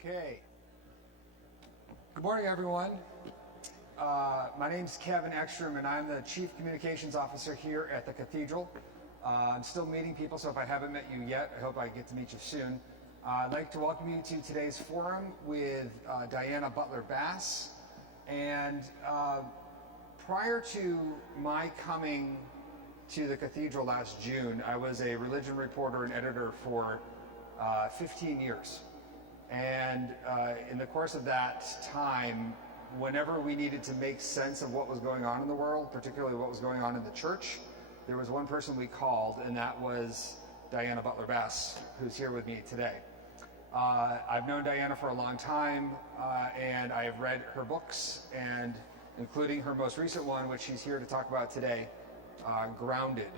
Okay. Good morning, everyone. My name's Kevin Ekstrom, and I'm the Chief Communications Officer here at the Cathedral. I'm still meeting people, so if I haven't met you yet, I hope I get to meet you soon. I'd like to welcome you to today's forum with Diana Butler Bass. And prior to my coming to the Cathedral last June, I was a religion reporter and editor for 15 years. And in the course of that time, whenever we needed to make sense of what was going on in the world, particularly what was going on in the church, there was one person we called, and that was Diana Butler Bass, who's here with me today. I've known Diana for a long time, and I have read her books, and including her most recent one, which she's here to talk about today, Grounded.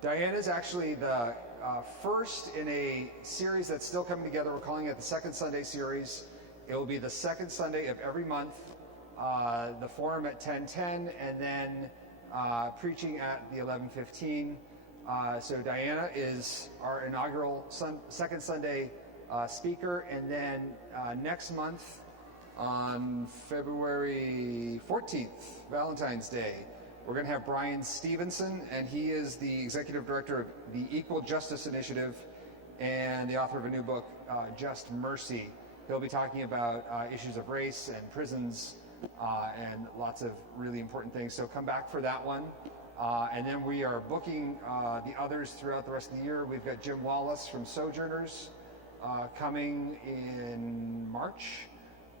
Diana is actually the first in a series that's still coming together. We're calling it the Second Sunday series. It will be the second Sunday of every month, the forum at 10:10, and then preaching at the 11:15. So Diana is our inaugural second Sunday speaker, and then next month on February 14th, Valentine's Day, we're going to have Brian Stevenson, and he is the executive director of the Equal Justice Initiative and the author of a new book, Just Mercy. He'll be talking about issues of race and prisons and lots of really important things. So come back for that one. And then we are booking the others throughout the rest of the year. We've got Jim Wallace from Sojourners coming in March.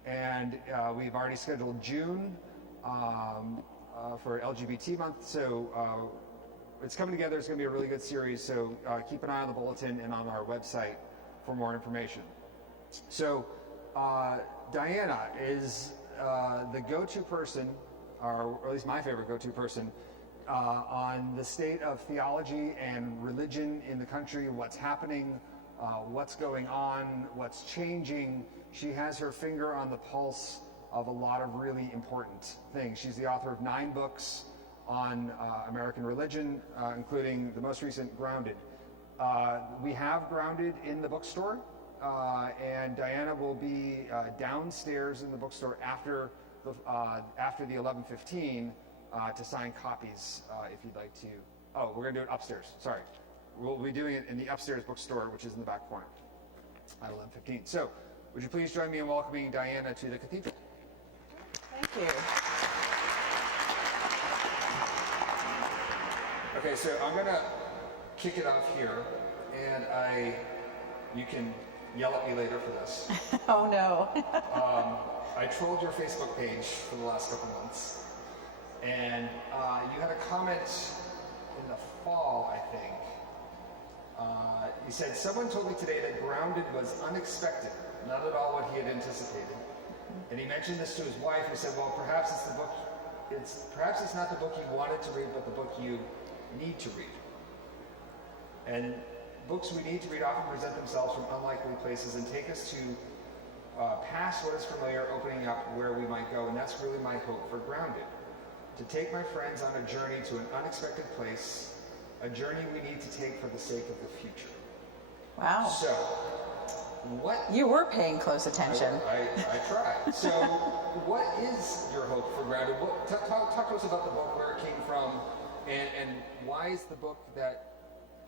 And we've already scheduled June for LGBT month. So it's coming together. It's going to be a really good series. So keep an eye on the bulletin and on our website for more information. So Diana is the go-to person, or at least my favorite go-to person, on the state of theology and religion in the country, what's happening, what's going on, what's changing. She has her finger on the pulse of a lot of really important things. She's the author of 9 books on American religion, including the most recent, Grounded. We have Grounded in the bookstore, and Diana will be downstairs in the bookstore after the 11:15 to sign copies if you'd like to. Oh, we're going to do it upstairs. Sorry. We'll be doing it in the upstairs bookstore, which is in the back corner at 11:15. So, would you please join me in welcoming Diana to the Cathedral? Thank you. Okay, so I'm going to kick it off here, and you can yell at me later for this. Oh, no. I trolled your Facebook page for the last couple months, and you had a comment in the fall, I think. You said, "Someone told me today that Grounded was unexpected, not at all what he had anticipated." And he mentioned this to his wife, who said, "Well, perhaps it's not the book you wanted to read, but the book you need to read." And books we need to read often present themselves from unlikely places and take us to past what is familiar, opening up where we might go. And that's really my hope for Grounded. To take my friends on a journey to an unexpected place, a journey we need to take for the sake of the future. Wow. So, what... You were paying close attention. I tried. So, what is your hope for Grounded? Talk to us about the book, where it came from, and why is the book that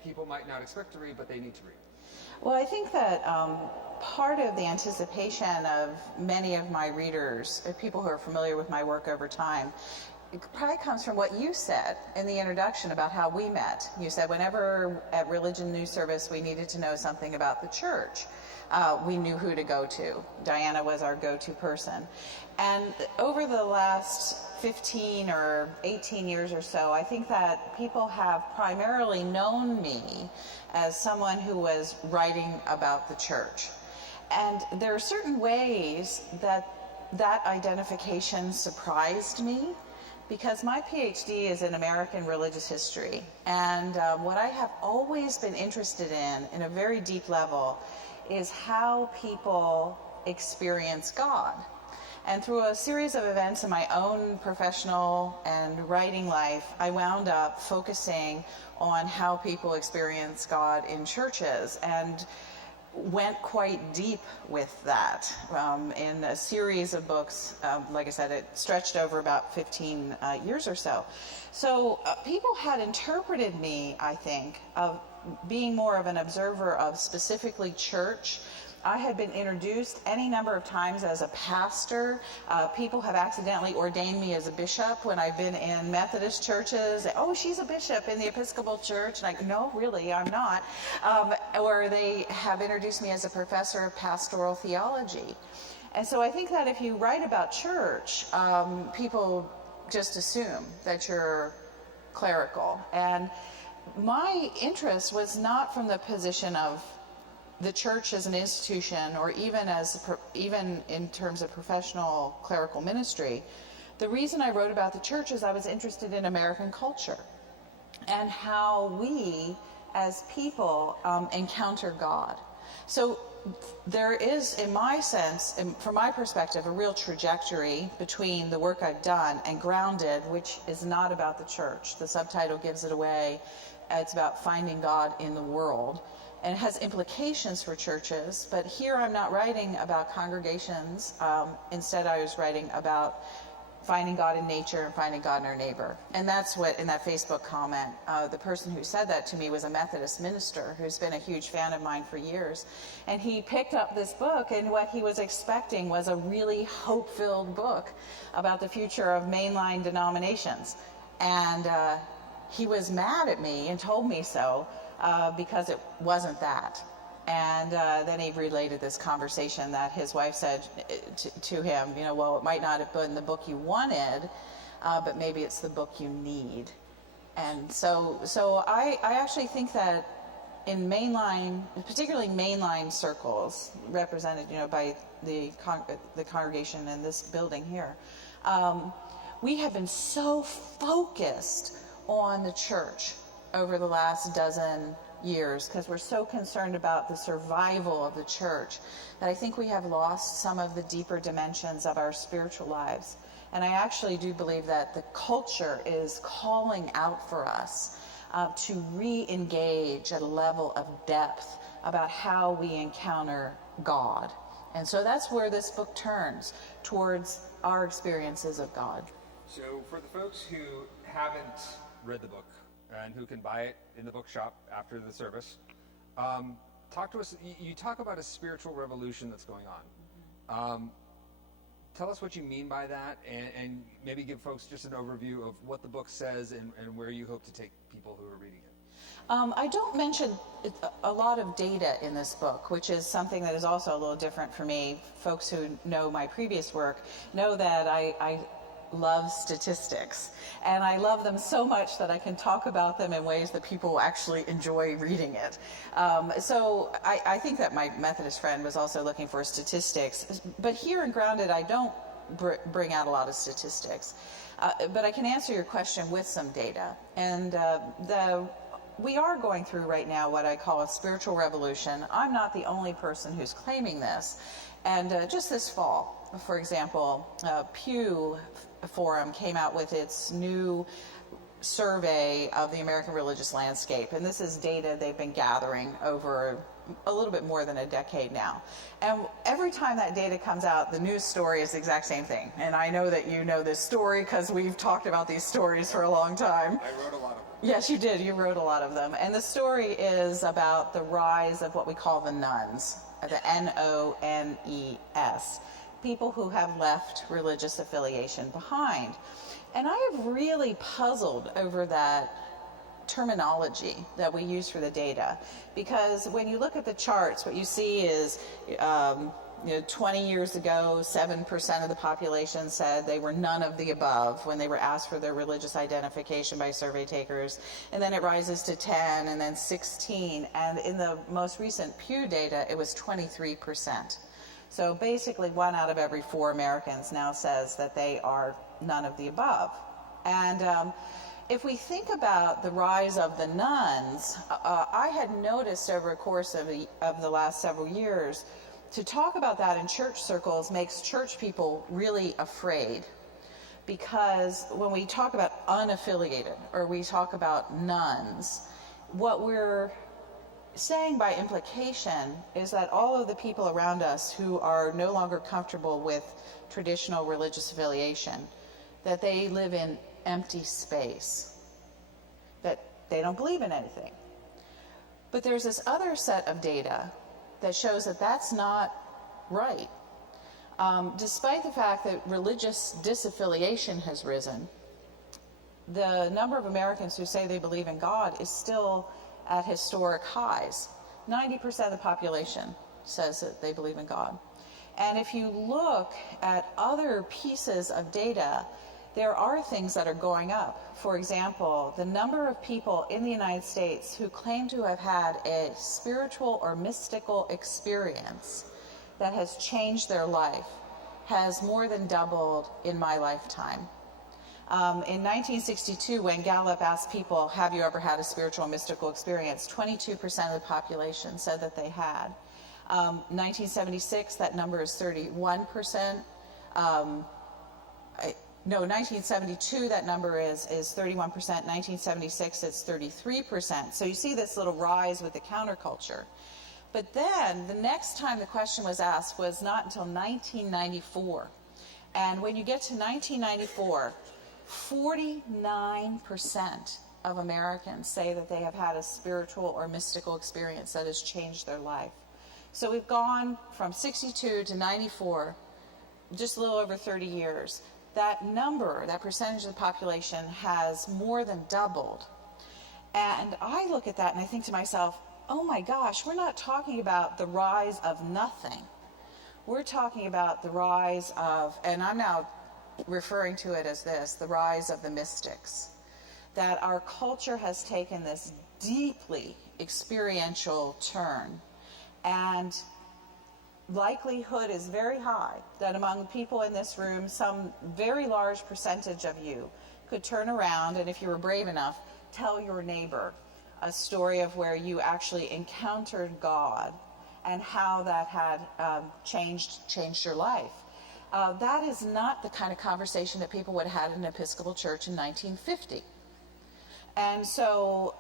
people might not expect to read, but they need to read? Well, I think that part of the anticipation of many of my readers, people who are familiar with my work over time, it probably comes from what you said in the introduction about how we met. You said whenever at Religion News Service we needed to know something about the church, we knew who to go to. Diana was our go-to person. And over the last 15 or 18 years or so, I think that people have primarily known me as someone who was writing about the church. And there are certain ways that identification surprised me, because my PhD is in American religious history. And what I have always been interested in a very deep level, is how people experience God. And through a series of events in my own professional and writing life, I wound up focusing on how people experience God in churches. And went quite deep with that in a series of books. Like I said, it stretched over about 15 years or so. So people had interpreted me, I think, of being more of an observer of specifically church. I had been introduced any number of times as a pastor. People have accidentally ordained me as a bishop when I've been in Methodist churches. Oh, she's a bishop in the Episcopal Church. And no, really, I'm not. Or they have introduced me as a professor of pastoral theology. And so I think that if you write about church, people just assume that you're clerical. And my interest was not from the position of the church as an institution, or even in terms of professional clerical ministry. The reason I wrote about the church is I was interested in American culture and how we as people encounter God. So there is, in my sense, from my perspective, a real trajectory between the work I've done and Grounded, which is not about the church. The subtitle gives it away. It's about finding God in the world. And it has implications for churches, but here I'm not writing about congregations. Instead, I was writing about finding God in nature and finding God in our neighbor. And that's what, in that Facebook comment, the person who said that to me was a Methodist minister who's been a huge fan of mine for years. And he picked up this book, and what he was expecting was a really hope-filled book about the future of mainline denominations. And he was mad at me and told me so. Because it wasn't that. And then he related this conversation that his wife said to him, well, it might not have been the book you wanted, but maybe it's the book you need. And so I actually think that in mainline, particularly mainline circles, represented by the congregation in this building here, we have been so focused on the church over the last dozen years, because we're so concerned about the survival of the church, that I think we have lost some of the deeper dimensions of our spiritual lives. And I actually do believe that the culture is calling out for us to re-engage at a level of depth about how we encounter God. And so that's where this book turns, towards our experiences of God. So for the folks who haven't read the book, and who can buy it in the bookshop after the service, talk to us. You talk about a spiritual revolution that's going on. Tell us what you mean by that, and maybe give folks just an overview of what the book says and where you hope to take people who are reading it. I don't mention a lot of data in this book, which is something that is also a little different for me. Folks who know my previous work know that I love statistics, and I love them so much that I can talk about them in ways that people actually enjoy reading it. So I think that my Methodist friend was also looking for statistics, but here in Grounded I don't bring out a lot of statistics, but I can answer your question with some data. And we are going through right now what I call a spiritual revolution. I'm not the only person who's claiming this. And just this fall, for example, Pew Forum came out with its new survey of the American religious landscape. And this is data they've been gathering over a little bit more than a decade now. And every time that data comes out, the news story is the exact same thing. And I know that you know this story because we've talked about these stories for a long time. I wrote a lot of them. Yes, you did. You wrote a lot of them. And the story is about the rise of what we call the nones, the N-O-N-E-S, people who have left religious affiliation behind. And I have really puzzled over that terminology that we use for the data, because when you look at the charts, what you see is 20 years ago, 7% of the population said they were none of the above when they were asked for their religious identification by survey takers. And then it rises to 10 and then 16. And in the most recent Pew data, it was 23%. So basically 1 out of every 4 Americans now says that they are none of the above. And if we think about the rise of the nones, I had noticed over a course of the last several years, to talk about that in church circles makes church people really afraid, because when we talk about unaffiliated or we talk about nuns, what we're saying by implication is that all of the people around us who are no longer comfortable with traditional religious affiliation, that they live in empty space, that they don't believe in anything. But there's this other set of data that shows that that's not right. Despite the fact that religious disaffiliation has risen, the number of Americans who say they believe in God is still at historic highs. 90% of the population says that they believe in God. And if you look at other pieces of data, there are things that are going up. For example, the number of people in the United States who claim to have had a spiritual or mystical experience that has changed their life has more than doubled in my lifetime. In 1962, when Gallup asked people, have you ever had a spiritual or mystical experience, 22% of the population said that they had. 1976, that number is 31%. 1972, that number is 31%. 1976, it's 33%. So you see this little rise with the counterculture. But then the next time the question was asked was not until 1994. And when you get to 1994, 49% of Americans say that they have had a spiritual or mystical experience that has changed their life. So we've gone from 62 to 94, just a little over 30 years. That number, that percentage of the population has more than doubled. And I look at that and I think to myself, oh my gosh, we're not talking about the rise of nothing. We're talking about the rise of, and I'm now referring to it as this, the rise of the mystics. That our culture has taken this deeply experiential turn, and likelihood is very high that among people in this room, some very large percentage of you could turn around and, if you were brave enough, tell your neighbor a story of where you actually encountered God and how that had changed your life. That is not the kind of conversation that people would have had in an Episcopal church in 1950. And so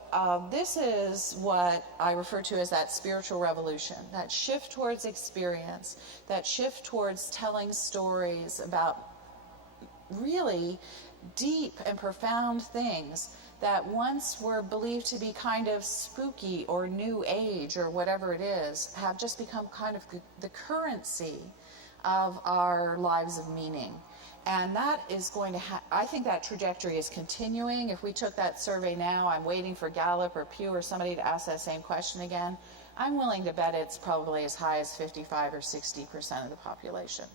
this is what I refer to as that spiritual revolution, that shift towards experience, that shift towards telling stories about really deep and profound things that once were believed to be kind of spooky or new age or whatever it is, have just become kind of the currency of our lives of meaning. And that is going to I think that trajectory is continuing. If we took that survey now, I'm waiting for Gallup or Pew or somebody to ask that same question again. I'm willing to bet it's probably as high as 55 or 60% of the population.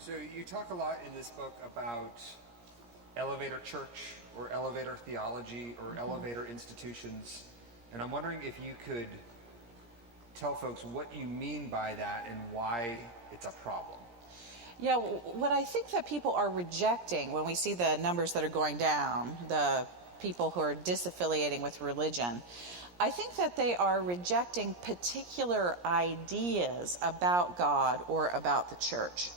So you talk a lot in this book about elevator church or elevator theology or elevator institutions. And I'm wondering if you could tell folks what you mean by that and why it's a problem. Yeah, what I think that people are rejecting when we see the numbers that are going down, the people who are disaffiliating with religion, I think that they are rejecting particular ideas about God or about the church.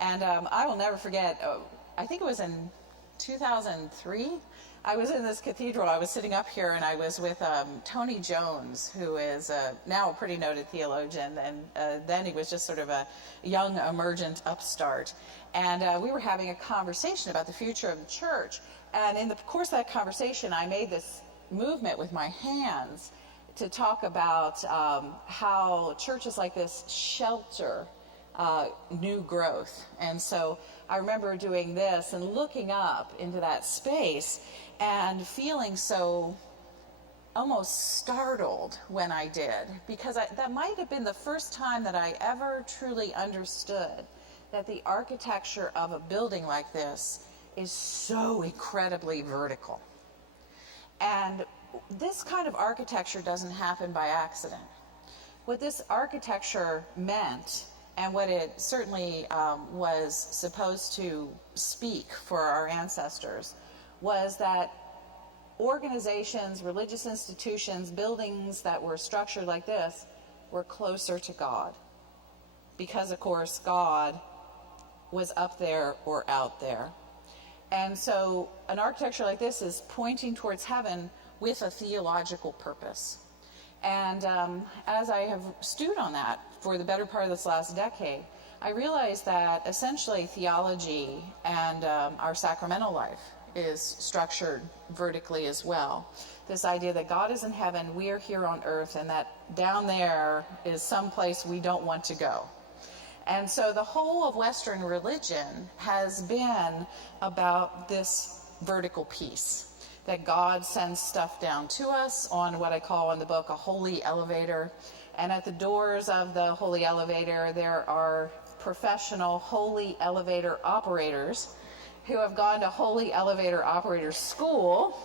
And I will never forget, I think it was in 2003, I was in this cathedral. I was sitting up here and I was with Tony Jones, who is now a pretty noted theologian, and then he was just sort of a young emergent upstart. And we were having a conversation about the future of the church. And in the course of that conversation, I made this movement with my hands to talk about how churches like this shelter new growth. And so I remember doing this and looking up into that space and feeling so almost startled when I did, because that might have been the first time that I ever truly understood that the architecture of a building like this is so incredibly vertical. And this kind of architecture doesn't happen by accident. What this architecture meant, and what it certainly was supposed to speak for our ancestors, was that organizations, religious institutions, buildings that were structured like this were closer to God. Because, of course, God was up there or out there. And so an architecture like this is pointing towards heaven with a theological purpose. And as I have stewed on that for the better part of this last decade, I realized that essentially theology and our sacramental life is structured vertically as well. This idea that God is in heaven, we are here on earth, and that down there is some place we don't want to go. And so the whole of Western religion has been about this vertical piece, that God sends stuff down to us on what I call in the book a holy elevator. And at the doors of the holy elevator, there are professional holy elevator operators who have gone to holy elevator operator school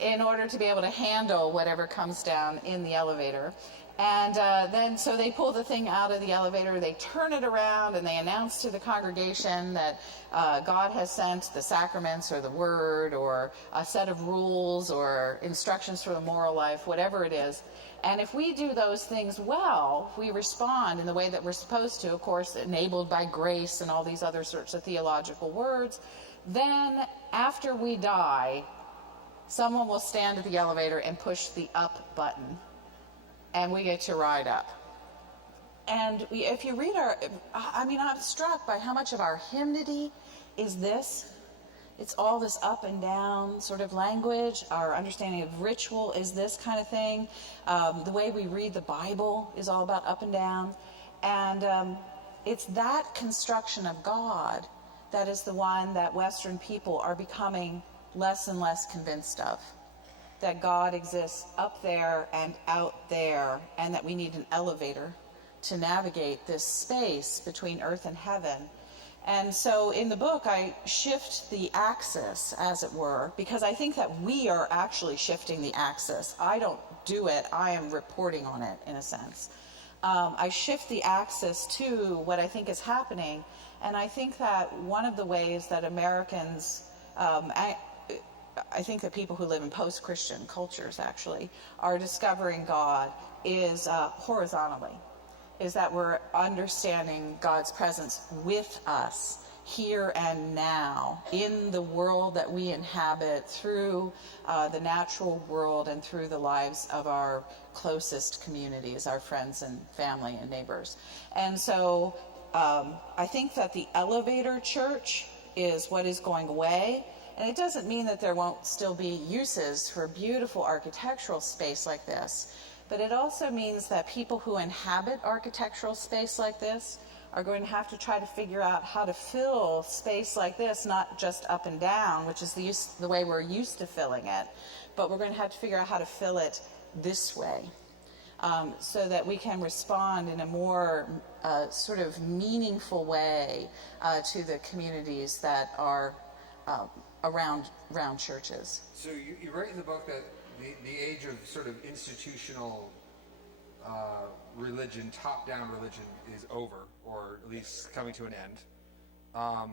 in order to be able to handle whatever comes down in the elevator. And then so they pull the thing out of the elevator, they turn it around, and they announce to the congregation that God has sent the sacraments or the word or a set of rules or instructions for the moral life, whatever it is. And if we do those things well, we respond in the way that we're supposed to, of course, enabled by grace and all these other sorts of theological words. Then after we die, someone will stand at the elevator and push the up button, and we get to ride up. And if you read I'm struck by how much of our hymnody is this. It's all this up and down sort of language. Our understanding of ritual is this kind of thing. The way we read the Bible is all about up and down. And it's that construction of God that is the one that Western people are becoming less and less convinced of. That God exists up there and out there, and that we need an elevator to navigate this space between earth and heaven. And so in the book, I shift the axis, as it were, because I think that we are actually shifting the axis. I don't do it, I am reporting on it, in a sense. I shift the axis to what I think is happening, and I think that one of the ways that Americans, I think that people who live in post-Christian cultures actually are discovering God is horizontally, is that we're understanding God's presence with us here and now in the world that we inhabit through the natural world and through the lives of our closest communities, our friends and family and neighbors. And so I think that the elevator church is what is going away. And it doesn't mean that there won't still be uses for beautiful architectural space like this, but it also means that people who inhabit architectural space like this are going to have to try to figure out how to fill space like this, not just up and down, which is the way we're used to filling it, but we're going to have to figure out how to fill it this way, so that we can respond in a more sort of meaningful way to the communities that are around churches. So you write in the book that the age of sort of institutional religion, top-down religion, is over, or at least coming to an end,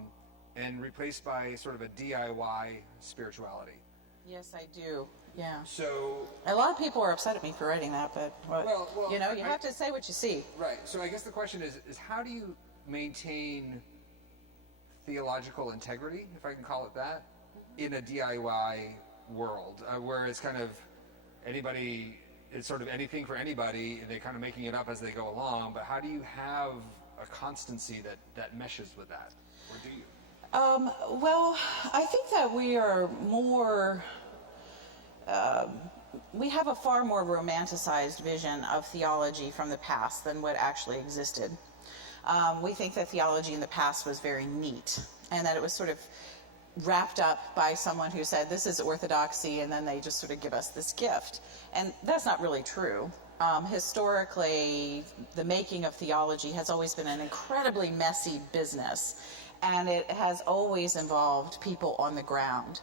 and replaced by sort of a DIY spirituality. Yes, I do. Yeah. So a lot of people are upset at me for writing that, but well, you have to say what you see. Right. So I guess the question is how do you maintain theological integrity, if I can call it that, in a DIY world where it's kind of it's sort of anything for anybody, and they're kind of making it up as they go along, but how do you have a constancy that meshes with that? Or do you? Well, I think that we are more, we have a far more romanticized vision of theology from the past than what actually existed. We think that theology in the past was very neat, and that it was sort of wrapped up by someone who said, this is orthodoxy, and then they just sort of give us this gift. And that's not really true. Historically, the making of theology has always been an incredibly messy business, and it has always involved people on the ground.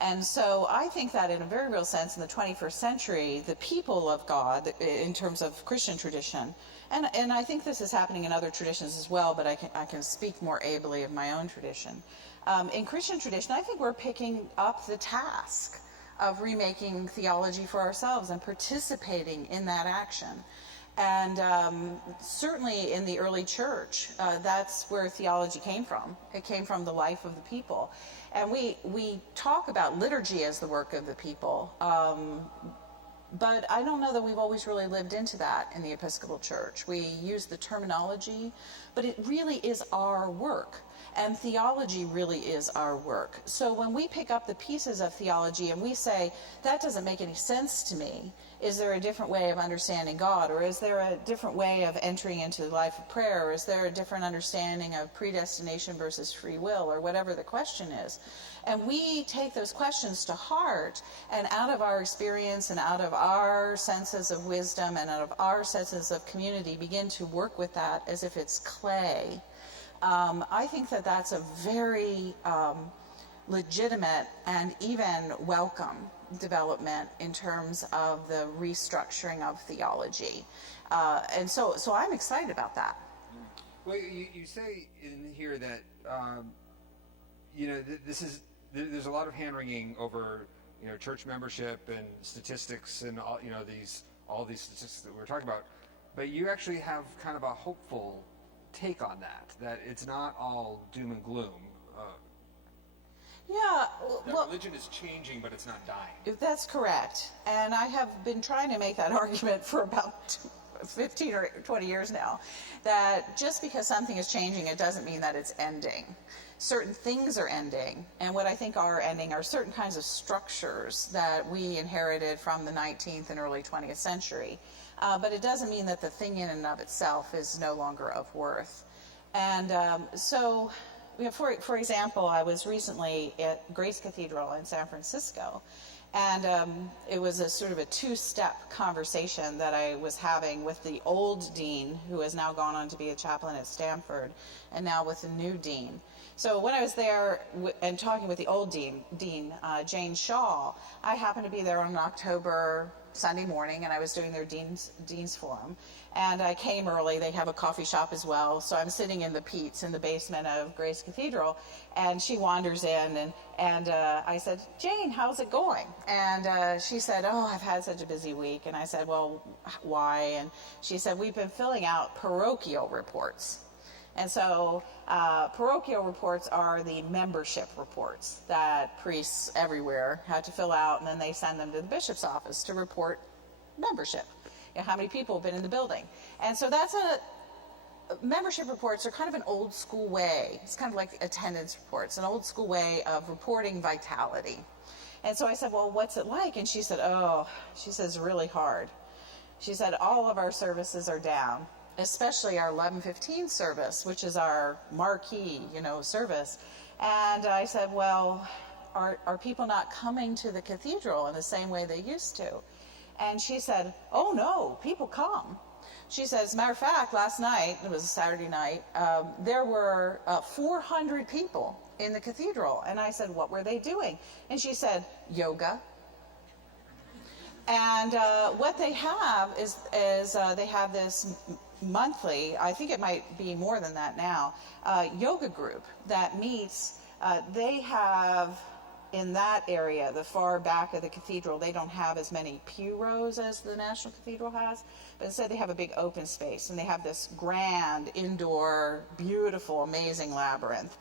And so I think that in a very real sense, in the 21st century, the people of God, in terms of Christian tradition, and I think this is happening in other traditions as well, but I can speak more ably of my own tradition. In Christian tradition, I think we're picking up the task of remaking theology for ourselves and participating in that action. And certainly in the early church, that's where theology came from. It came from the life of the people. And we talk about liturgy as the work of the people. But I don't know that we've always really lived into that in the Episcopal Church. We use the terminology, but it really is our work. And theology really is our work. So when we pick up the pieces of theology and we say, that doesn't make any sense to me, is there a different way of understanding God? Or is there a different way of entering into the life of prayer? Or is there a different understanding of predestination versus free will? Or whatever the question is. And we take those questions to heart, and out of our experience and out of our senses of wisdom and out of our senses of community begin to work with that as if it's clay. I think that that's a very legitimate and even welcome development in terms of the restructuring of theology. And so I'm excited about that. Well, you say in here that, there's a lot of hand-wringing over, church membership and statistics and all these statistics that we were talking about. But you actually have kind of a hopeful take on that it's not all doom and gloom. Religion is changing, but it's not dying. That's correct. And I have been trying to make that argument for about 15 or 20 years now, that just because something is changing, it doesn't mean that it's ending. Certain things are ending, and what I think are ending are certain kinds of structures that we inherited from the 19th and early 20th century. But it doesn't mean that the thing in and of itself is no longer of worth. And for example, I was recently at Grace Cathedral in San Francisco, and it was a sort of a two-step conversation that I was having with the old dean, who has now gone on to be a chaplain at Stanford, and now with the new dean. So when I was there and talking with the old dean, Jane Shaw, I happened to be there on an October Sunday morning, and I was doing their Dean's Forum. And I came early. They have a coffee shop as well. So I'm sitting in the Pete's in the basement of Grace Cathedral, and she wanders in, and I said, Jane, how's it going? And she said, oh, I've had such a busy week. And I said, well, why? And she said, we've been filling out parochial reports. And so parochial reports are the membership reports that priests everywhere had to fill out, and then they send them to the bishop's office to report membership. How many people have been in the building. And so membership reports are kind of an old school way. It's kind of like attendance reports, an old school way of reporting vitality. And so I said, well, what's it like? And she said, it's really hard. She said, all of our services are down, especially our 11:15 service, which is our marquee, service. And I said, well, are people not coming to the cathedral in the same way they used to? And she said, oh no, people come. She said, as a matter of fact, last night, it was a Saturday night, there were 400 people in the cathedral. And I said, what were they doing? And she said, yoga. And what they have is they have this monthly, I think it might be more than that now, yoga group that meets. They have, in that area, the far back of the cathedral, they don't have as many pew rows as the National Cathedral has, but instead they have a big open space, and they have this grand, indoor, beautiful, amazing labyrinth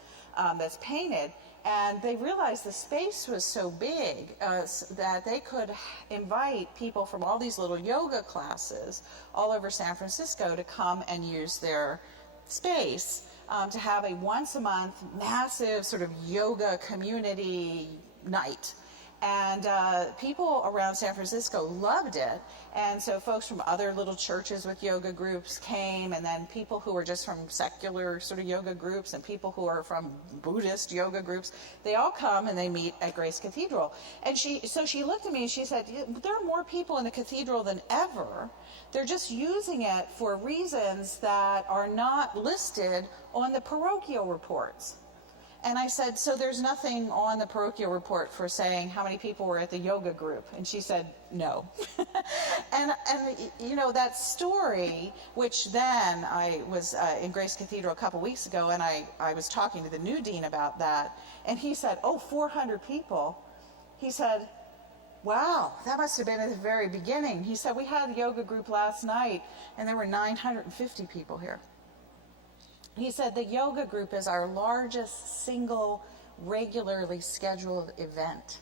that's painted. And they realized the space was so big that they could invite people from all these little yoga classes all over San Francisco to come and use their space to have a once-a-month massive sort of yoga community night. And people around San Francisco loved it. And so folks from other little churches with yoga groups came, and then people who were just from secular sort of yoga groups and people who are from Buddhist yoga groups, they all come and they meet at Grace Cathedral. And she looked at me and she said, there are more people in the cathedral than ever. They're just using it for reasons that are not listed on the parochial reports. And I said, so there's nothing on the parochial report for saying how many people were at the yoga group? And she said, no. and that story, which then I was in Grace Cathedral a couple weeks ago, and I was talking to the new dean about that, and he said, 400 people. He said, wow, that must have been at the very beginning. He said, we had a yoga group last night, and there were 950 people here. He said the yoga group is our largest single regularly scheduled event.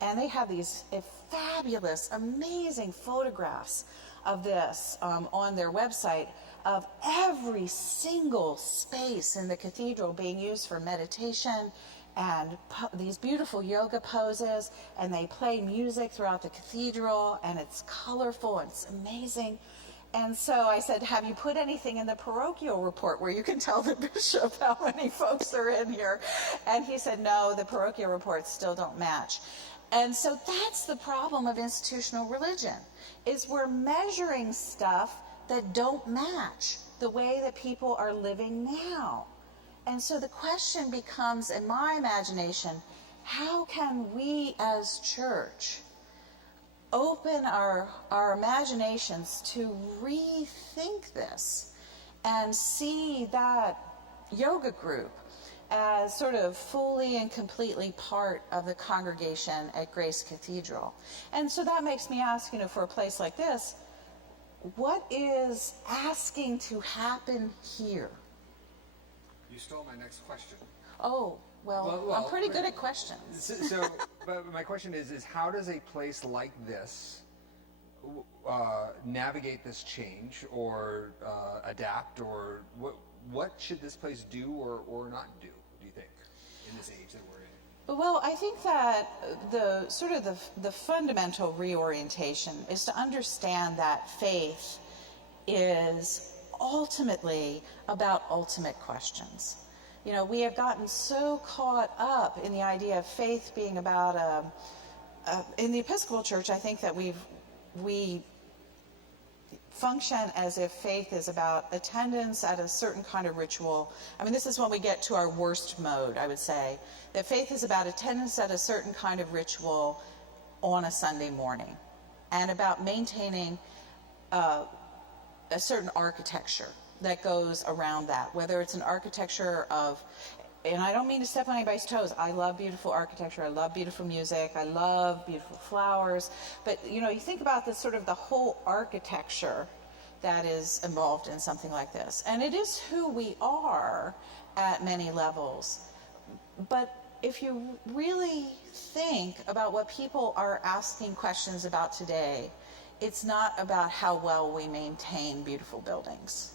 And they have these fabulous, amazing photographs of this on their website, of every single space in the cathedral being used for meditation and these beautiful yoga poses, and they play music throughout the cathedral, and it's colorful and it's amazing. And so I said, have you put anything in the parochial report where you can tell the bishop how many folks are in here? And he said, no, the parochial reports still don't match. And so that's the problem of institutional religion, is we're measuring stuff that don't match the way that people are living now. And so the question becomes, in my imagination, how can we as church open our imaginations to rethink this and see that yoga group as sort of fully and completely part of the congregation at Grace Cathedral? And so that makes me ask, for a place like this, what is asking to happen here? You stole my next question. Oh, well, I'm pretty good at questions. But my question is how does a place like this navigate this change, or adapt, or what should this place do or not do you think, in this age that we're in? Well, I think that the fundamental reorientation is to understand that faith is ultimately about ultimate questions. We have gotten so caught up in the idea of faith being about in the Episcopal Church, I think that we function as if faith is about attendance at a certain kind of ritual. I mean, this is when we get to our worst mode, I would say, that faith is about attendance at a certain kind of ritual on a Sunday morning, and about maintaining a certain architecture that goes around that, whether it's an architecture of, and I don't mean to step on anybody's toes, I love beautiful architecture, I love beautiful music, I love beautiful flowers, but you think about this sort of the whole architecture that is involved in something like this. And it is who we are at many levels. But if you really think about what people are asking questions about today, it's not about how well we maintain beautiful buildings.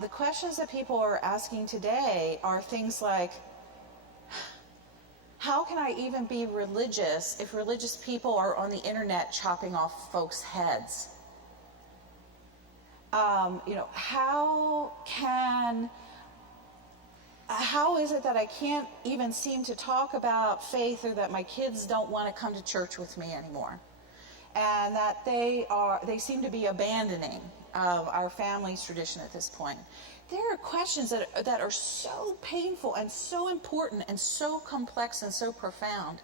The questions that people are asking today are things like, how can I even be religious if religious people are on the internet chopping off folks' heads? How is it that I can't even seem to talk about faith, or that my kids don't want to come to church with me anymore? And that they seem to be abandoning our family's tradition at this point. There are questions that are so painful and so important and so complex and so profound.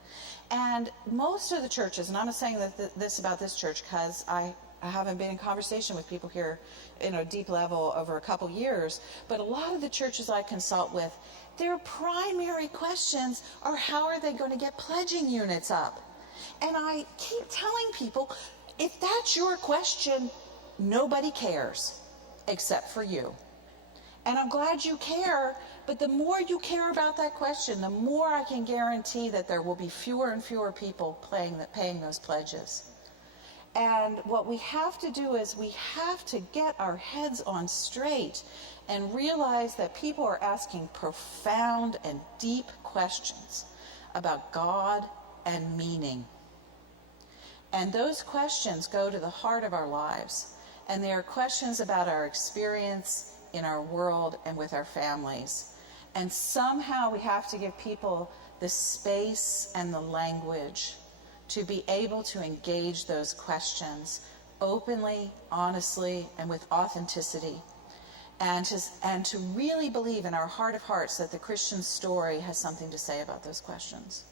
And most of the churches, and I'm not saying this about this church because I haven't been in conversation with people here in a deep level over a couple years, but a lot of the churches I consult with, their primary questions are, how are they going to get pledging units up? And I keep telling people, if that's your question, nobody cares except for you. And I'm glad you care, but the more you care about that question, the more I can guarantee that there will be fewer and fewer people paying those pledges. And what we have to do is we have to get our heads on straight and realize that people are asking profound and deep questions about God and meaning. And those questions go to the heart of our lives. And they are questions about our experience in our world and with our families. And somehow we have to give people the space and the language to be able to engage those questions openly, honestly, and with authenticity. And to really believe in our heart of hearts that the Christian story has something to say about those questions.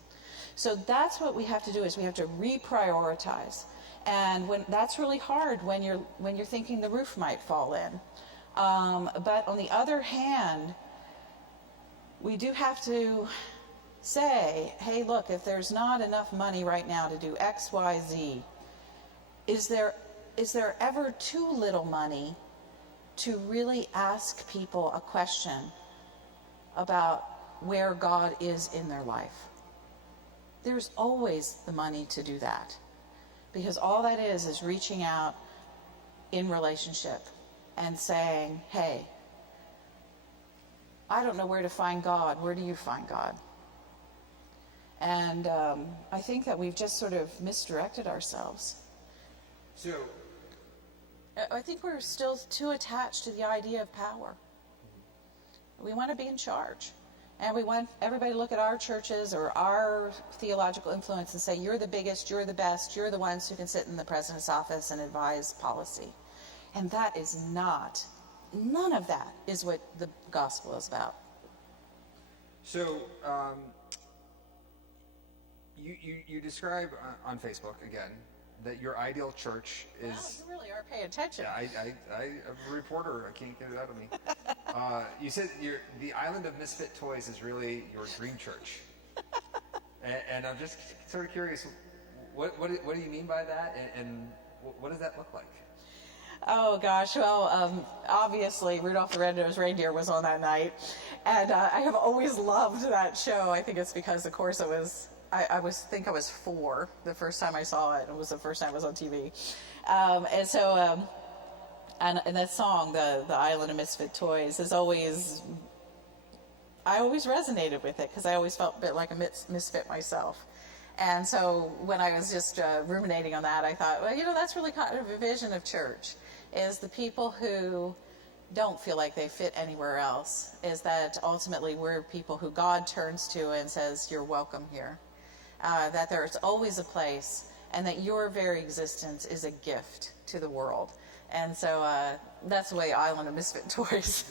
So that's what we have to do, is we have to reprioritize. And that's really hard when you're thinking the roof might fall in. But on the other hand, we do have to say, hey, look, if there's not enough money right now to do X, Y, Z, is there ever too little money to really ask people a question about where God is in their life? there's always the money to do that. Because all that is reaching out in relationship and saying, hey, I don't know where to find God. Where do you find God? And I think that we've just sort of misdirected ourselves. So, I think we're still too attached to the idea of power. We want to be in charge. And we want everybody to look at our churches or our theological influence and say, you're the biggest, you're the best, you're the ones who can sit in the president's office and advise policy. And that is not, none of that is what the gospel is about. So, you describe on Facebook, again, that your ideal church is... Wow, you really are paying attention. Yeah, I'm a reporter. I can't get it out of me. You said the island of misfit toys is really your dream church. and I'm just sort of curious, what do you mean by that? And what does that look like? Oh gosh, well, obviously Rudolph the Red-Nosed Reindeer was on that night, and I have always loved that show. I think it's because, of course, I think I was 4 the first time I saw it. It was the first time it was on TV, and so and that song, the Island of Misfit Toys, is always, I always resonated with it because I always felt a bit like a misfit myself. And so when I was just ruminating on that, I thought, well, that's really kind of a vision of church, is the people who don't feel like they fit anywhere else, is that ultimately we're people who God turns to and says, you're welcome here. That there's always a place, and that your very existence is a gift to the world. And so that's the way Island of Misfit Toys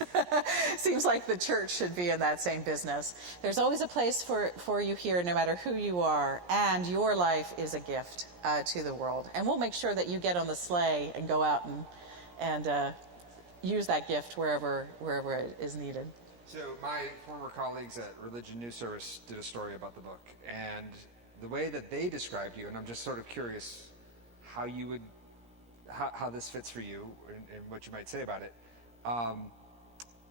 seems like the church should be in that same business. There's always a place for you here, no matter who you are, and your life is a gift to the world. And we'll make sure that you get on the sleigh and go out and use that gift wherever it is needed. So my former colleagues at Religion News Service did a story about the book, and the way that they described you, and I'm just sort of curious how you would, how this fits for you and what you might say about it,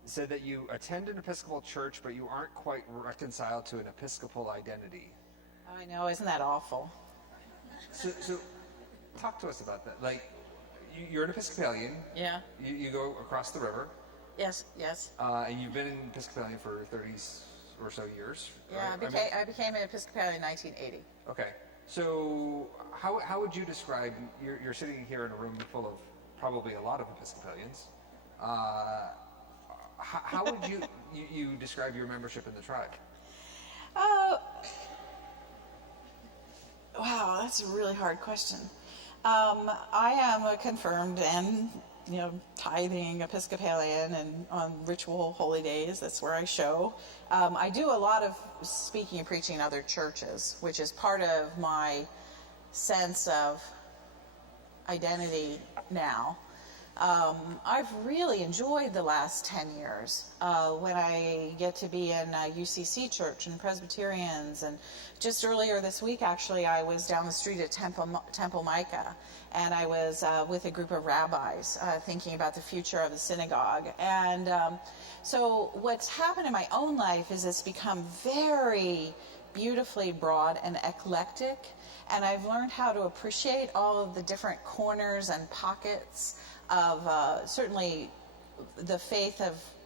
said that you attend an Episcopal church, but you aren't quite reconciled to an Episcopal identity. I know, isn't that awful? So talk to us about that. Like, you're an Episcopalian. Yeah. You go across the river. Yes. And you've been an Episcopalian for 30 or so years. Yeah, right? I became an Episcopalian in 1980. Okay. So how would you describe, you're sitting here in a room full of probably a lot of Episcopalians. How would you describe your membership in the tribe? Wow, that's a really hard question. I am a confirmed and tithing Episcopalian, and on ritual holy days, that's where I show. I do a lot of speaking and preaching in other churches, which is part of my sense of identity now. I've really enjoyed the last 10 years when I get to be in UCC Church and Presbyterians. And just earlier this week, actually, I was down the street at Temple Micah, and I was with a group of rabbis thinking about the future of the synagogue. And so what's happened in my own life is it's become very beautifully broad and eclectic, and I've learned how to appreciate all of the different corners and pockets of certainly the faith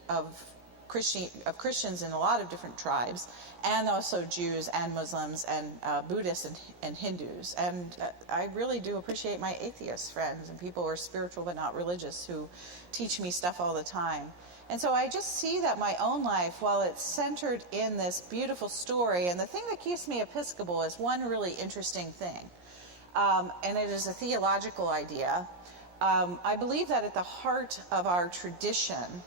of Christians in a lot of different tribes, and also Jews and Muslims and Buddhists and Hindus. And I really do appreciate my atheist friends and people who are spiritual but not religious, who teach me stuff all the time. And so I just see that my own life, while it's centered in this beautiful story, and the thing that keeps me Episcopal is one really interesting thing, and it is a theological idea. I believe that at the heart of our tradition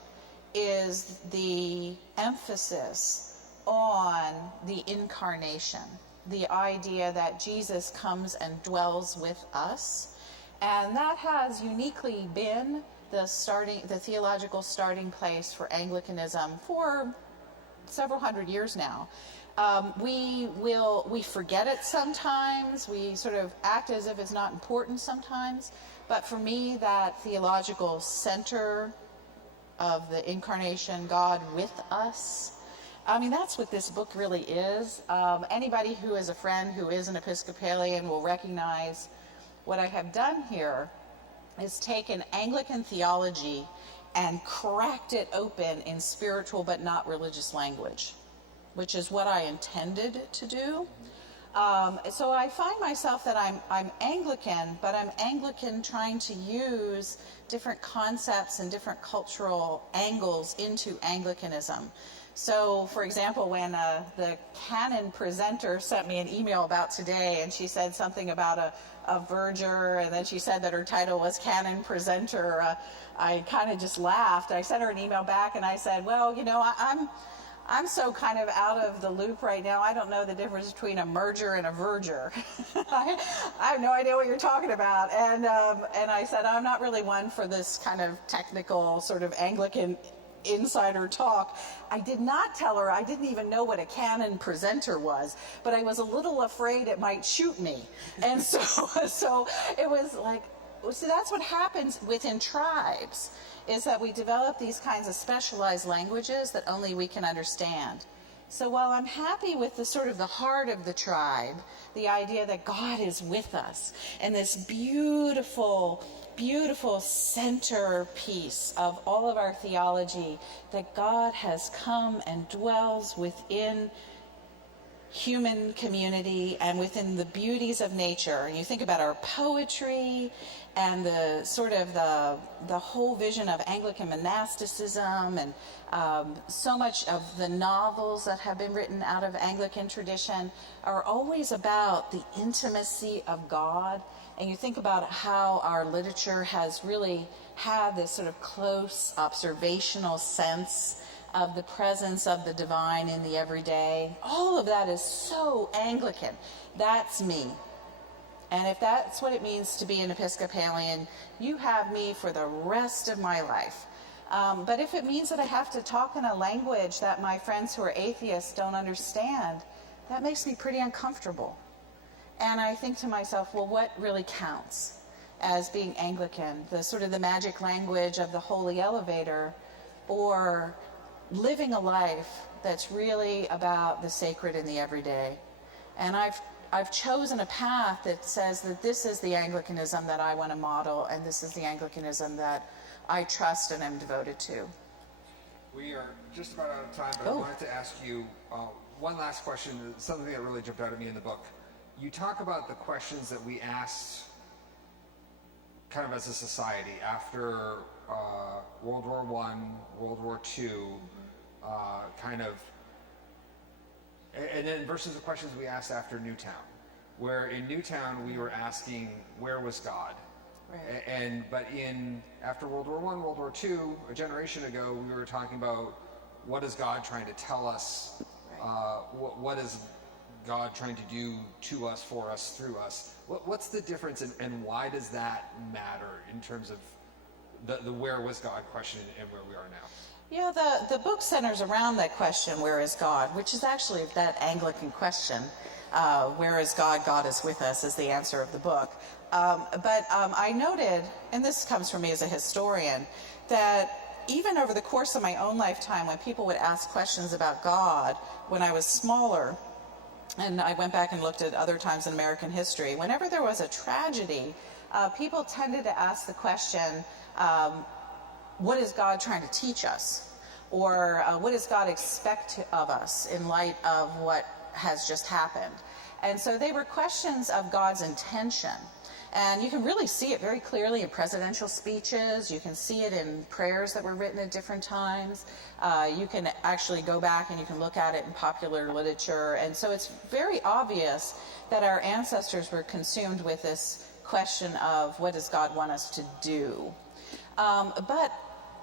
is the emphasis on the incarnation, the idea that Jesus comes and dwells with us. And that has uniquely been the theological starting place for Anglicanism for several hundred years now. We forget it sometimes. We sort of act as if it's not important sometimes. But for me, that theological center of the incarnation, God with us, I mean, that's what this book really is. Anybody who is a friend who is an Episcopalian will recognize what I have done here is taken Anglican theology and cracked it open in spiritual but not religious language, which is what I intended to do. So I find myself that I'm Anglican, but I'm Anglican trying to use different concepts and different cultural angles into Anglicanism. So, for example, when the canon presenter sent me an email about today, and she said something about a verger, and then she said that her title was canon presenter, I kind of just laughed. I sent her an email back, and I said, well, you know, I'm so kind of out of the loop right now. I don't know the difference between a merger and a verger. I have no idea what you're talking about. And I said, I'm not really one for this kind of technical sort of Anglican insider talk. I did not tell her I didn't even know what a canon presenter was, but I was a little afraid it might shoot me. And so it was like, so that's what happens within tribes, is that we develop these kinds of specialized languages that only we can understand. So while I'm happy with the sort of the heart of the tribe, the idea that God is with us, and this beautiful, beautiful centerpiece of all of our theology, that God has come and dwells within human community and within the beauties of nature. And you think about our poetry and the sort of the whole vision of Anglican monasticism, and so much of the novels that have been written out of Anglican tradition are always about the intimacy of God. And you think about how our literature has really had this sort of close observational sense of the presence of the divine in the everyday. All of that is so Anglican. That's me. And if that's what it means to be an Episcopalian, you have me for the rest of my life. But if it means that I have to talk in a language that my friends who are atheists don't understand, that makes me pretty uncomfortable. And I think to myself, well, what really counts as being Anglican? The sort of the magic language of the holy elevator, or living a life that's really about the sacred in the everyday? And I've chosen a path that says that this is the Anglicanism that I want to model, and this is the Anglicanism that I trust and am devoted to. We are just about out of time, but I wanted to ask you one last question, something that really jumped out at me in the book. You talk about the questions that we asked kind of as a society after World War I, World War II, kind of, and then versus the questions we asked after Newtown, where in Newtown we were asking, where was God? Right. But after World War I, World War II, a generation ago, we were talking about, what is God trying to tell us? Right. What is God trying to do to us, for us, through us? What's the difference, and why does that matter in terms of the where was God question and where we are now? Yeah, the book centers around that question, where is God, which is actually that Anglican question. Where is God? God is with us is the answer of the book. But I noted, and this comes from me as a historian, that even over the course of my own lifetime, when people would ask questions about God when I was smaller, and I went back and looked at other times in American history, whenever there was a tragedy, people tended to ask the question, what is God trying to teach us? Or what does God expect of us in light of what has just happened? And so they were questions of God's intention. And you can really see it very clearly in presidential speeches. You can see it in prayers that were written at different times. You can actually go back and you can look at it in popular literature. And so it's very obvious that our ancestors were consumed with this question of, what does God want us to do? But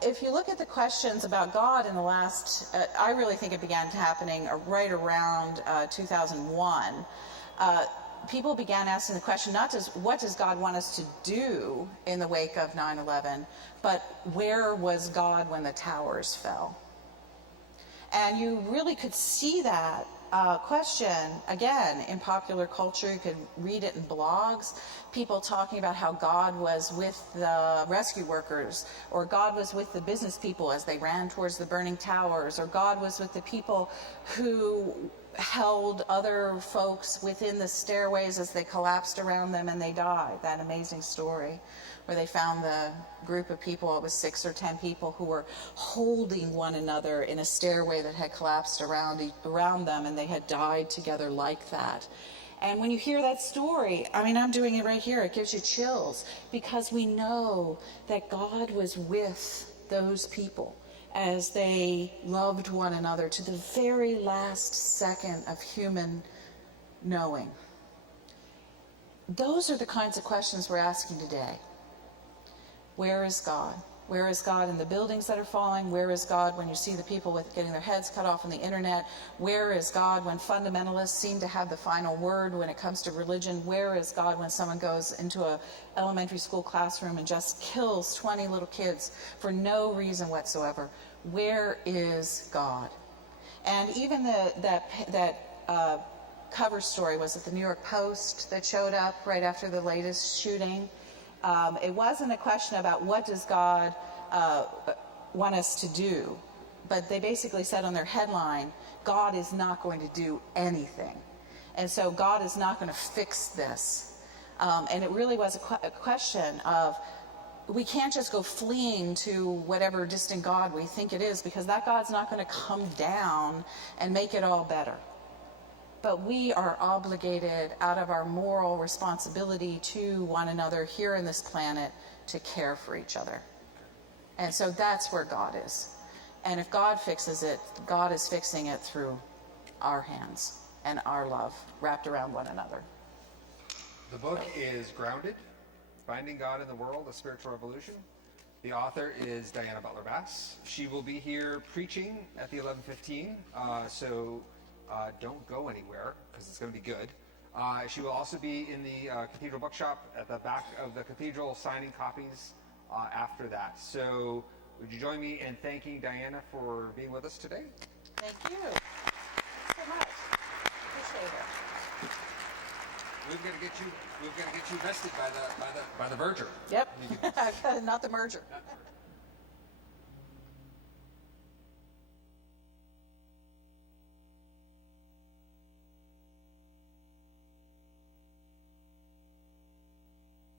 if you look at the questions about God in the last, I really think it began happening right around 2001. People began asking the question, not just what does God want us to do in the wake of 9/11, but where was God when the towers fell? And you really could see that question, again, in popular culture, you could read it in blogs, people talking about how God was with the rescue workers, or God was with the business people as they ran towards the burning towers, or God was with the people who held other folks within the stairways as they collapsed around them and they died. That amazing story where they found the group of people, it was 6 or 10 people who were holding one another in a stairway that had collapsed around them, and they had died together like that. And when you hear that story, I mean, I'm doing it right here, it gives you chills, because we know that God was with those people as they loved one another to the very last second of human knowing. Those are the kinds of questions we're asking today. Where is God? Where is God in the buildings that are falling? Where is God when you see the people getting their heads cut off on the internet? Where is God when fundamentalists seem to have the final word when it comes to religion? Where is God when someone goes into an elementary school classroom and just kills 20 little kids for no reason whatsoever? Where is God? And even that cover story, was it the New York Post that showed up right after the latest shooting? It wasn't a question about what does God want us to do, but they basically said on their headline, God is not going to do anything. And so God is not going to fix this. And it really was a question of, we can't just go fleeing to whatever distant God we think it is, because that God's not going to come down and make it all better. But we are obligated out of our moral responsibility to one another here in this planet to care for each other. And so that's where God is. And if God fixes it, God is fixing it through our hands and our love wrapped around one another. The book is Grounded, Finding God in the World, A Spiritual Revolution. The author is Diana Butler Bass. She will be here preaching at the 11:15, so don't go anywhere, because it's going to be good. She will also be in the Cathedral bookshop at the back of the Cathedral signing copies after that. So would you join me in thanking Diana for being with us today? Thank you so much. Appreciate it. We're going to get you vested by the verger. Yep, not the merger.